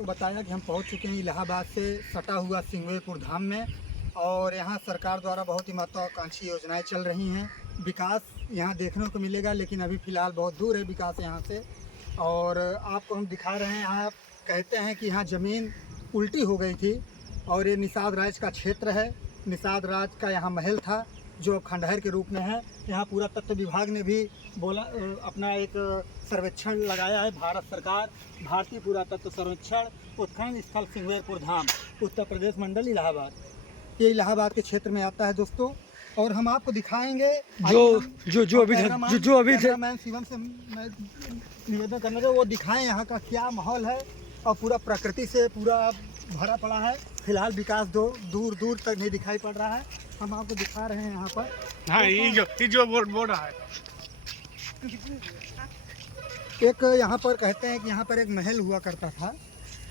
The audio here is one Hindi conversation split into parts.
तो बताया कि हम पहुंच चुके हैं इलाहाबाद से सटा हुआ सिंगवेपुर धाम में। और यहाँ सरकार द्वारा बहुत ही महत्वाकांक्षी योजनाएं चल रही हैं। विकास यहाँ देखने को मिलेगा, लेकिन अभी फ़िलहाल बहुत दूर है विकास यहाँ से। और आपको हम दिखा रहे हैं, यहाँ कहते हैं कि यहाँ ज़मीन उल्टी हो गई थी और ये निषाद राज का क्षेत्र है। निषाद राज का यहाँ महल था जो खंडहर के रूप में है। यहाँ पुरातत्व विभाग ने भी बोला अपना एक सर्वेक्षण लगाया है। भारत सरकार भारतीय पुरातत्व सर्वेक्षण उत्खनन स्थल सिंगवेपुर धाम, उत्तर प्रदेश मंडल इलाहाबाद, ये इलाहाबाद के क्षेत्र में आता है दोस्तों। और हम आपको दिखाएंगे जो अभी कैमरामैन शिवम से मैं निवेदन करना चाहिए वो दिखाएं यहाँ का क्या माहौल है। और पूरा प्रकृति से पूरा भरा पड़ा है। फिलहाल विकास दूर दूर तक नहीं दिखाई पड़ रहा है। हम आपको दिखा रहे हैं यहाँ पर। हाँ, ये जो बोर्ड है एक यहाँ पर कहते हैं कि यहाँ पर एक महल हुआ करता था।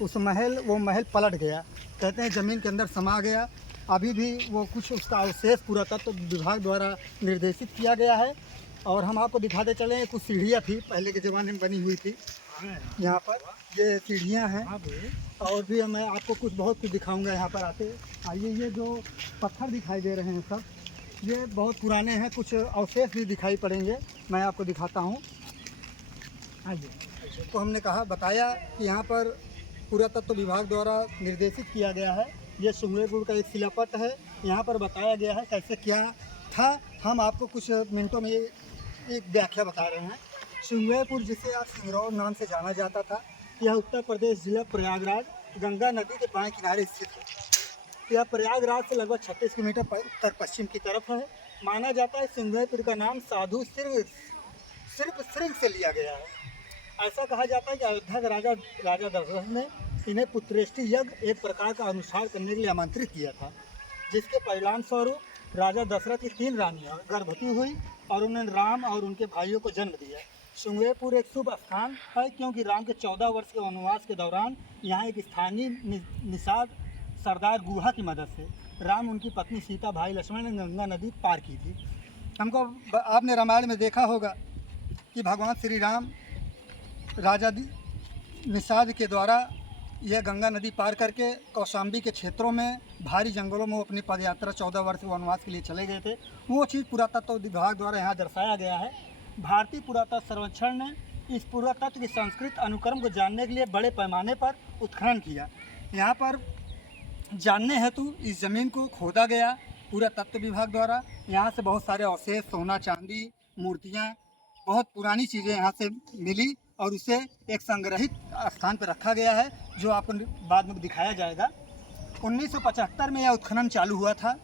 वो महल पलट गया, कहते हैं ज़मीन के अंदर समा गया। अभी भी वो कुछ उसका अवशेष पुरातत्व विभाग द्वारा निर्देशित किया गया है। और हम आपको दिखाते चले, कुछ सीढ़ियाँ थी पहले के ज़माने में बनी हुई थी। यहाँ पर ये सीढ़ियाँ हैं। और भी मैं आपको बहुत कुछ दिखाऊंगा यहाँ पर आते। आइए, ये जो पत्थर दिखाई दे रहे हैं सब, ये बहुत पुराने हैं। कुछ अवशेष भी दिखाई पड़ेंगे, मैं आपको दिखाता हूँ। आइए। तो हमने बताया कि यहाँ पर पुरातत्व विभाग द्वारा निर्देशित किया गया है। ये सिंगवेपुर का एक शिलापट है। यहाँ पर बताया गया है कैसे क्या था। हम आपको कुछ मिनटों में एक व्याख्या बता रहे हैं। सिंगवेपुर, जिसे आप सिंगरौर नाम से जाना जाता था, यह उत्तर प्रदेश जिला प्रयागराज गंगा नदी के बाएं किनारे स्थित है। यह प्रयागराज से लगभग 36 किलोमीटर उत्तर पश्चिम की तरफ है। माना जाता है सिंगवेपुर का नाम साधु श्रृंग से लिया गया है। ऐसा कहा जाता है कि अयोध्या के राजा दशरथ ने इन्हें पुत्रेष्टि यज्ञ एक प्रकार का अनुष्ठान करने के लिए आमंत्रित किया था, जिसके परिणाम स्वरूप राजा दशरथ की 3 रानियां गर्भवती हुई और उन्होंने राम और उनके भाइयों को जन्म दिया। सिंगवेपुर एक शुभ स्थान है क्योंकि राम के 14 वर्ष के वनवास के दौरान यहाँ एक स्थानीय निषाद सरदार गुहा की मदद से राम, उनकी पत्नी सीता, भाई लक्ष्मण ने गंगा नदी पार की थी। आपने रामायण में देखा होगा कि भगवान श्री राम राजा निषाद के द्वारा यह गंगा नदी पार करके कौशाम्बी के क्षेत्रों में भारी जंगलों में अपनी पदयात्रा 14 वर्ष वनवास के लिए चले गए थे। वो चीज़ पुरातत्व विभाग द्वारा यहाँ दर्शाया गया है। भारतीय पुरातत्व सर्वेक्षण ने इस पुरातत्व की संस्कृत अनुक्रम को जानने के लिए बड़े पैमाने पर उत्खनन किया। यहाँ पर जानने हेतु इस ज़मीन को खोदा गया पुरातत्व विभाग द्वारा। यहाँ से बहुत सारे अवशेष, सोना, चांदी, मूर्तियाँ, बहुत पुरानी चीज़ें यहाँ से मिली और उसे एक संग्रहित स्थान पर रखा गया है, जो आपको बाद में दिखाया जाएगा। 1975 में यह उत्खनन चालू हुआ था।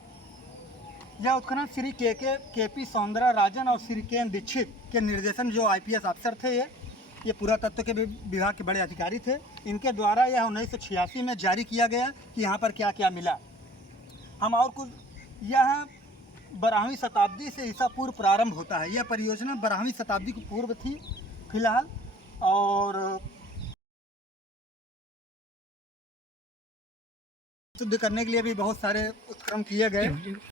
यह उत्खनन श्री के.पी. सौंदराराजन और श्री के.एन. दीक्षित के निर्देशन, जो IPS अफसर थे, ये पुरातत्व के विभाग के बड़े अधिकारी थे, इनके द्वारा यह 1986 में जारी किया गया कि यहाँ पर क्या क्या मिला। हम और कुछ, यह 12वीं शताब्दी से ईसा पूर्व प्रारंभ होता है। यह परियोजना 12वीं शताब्दी की पूर्व थी फिलहाल। और शुद्ध करने के लिए भी बहुत सारे उपक्रम किए गए।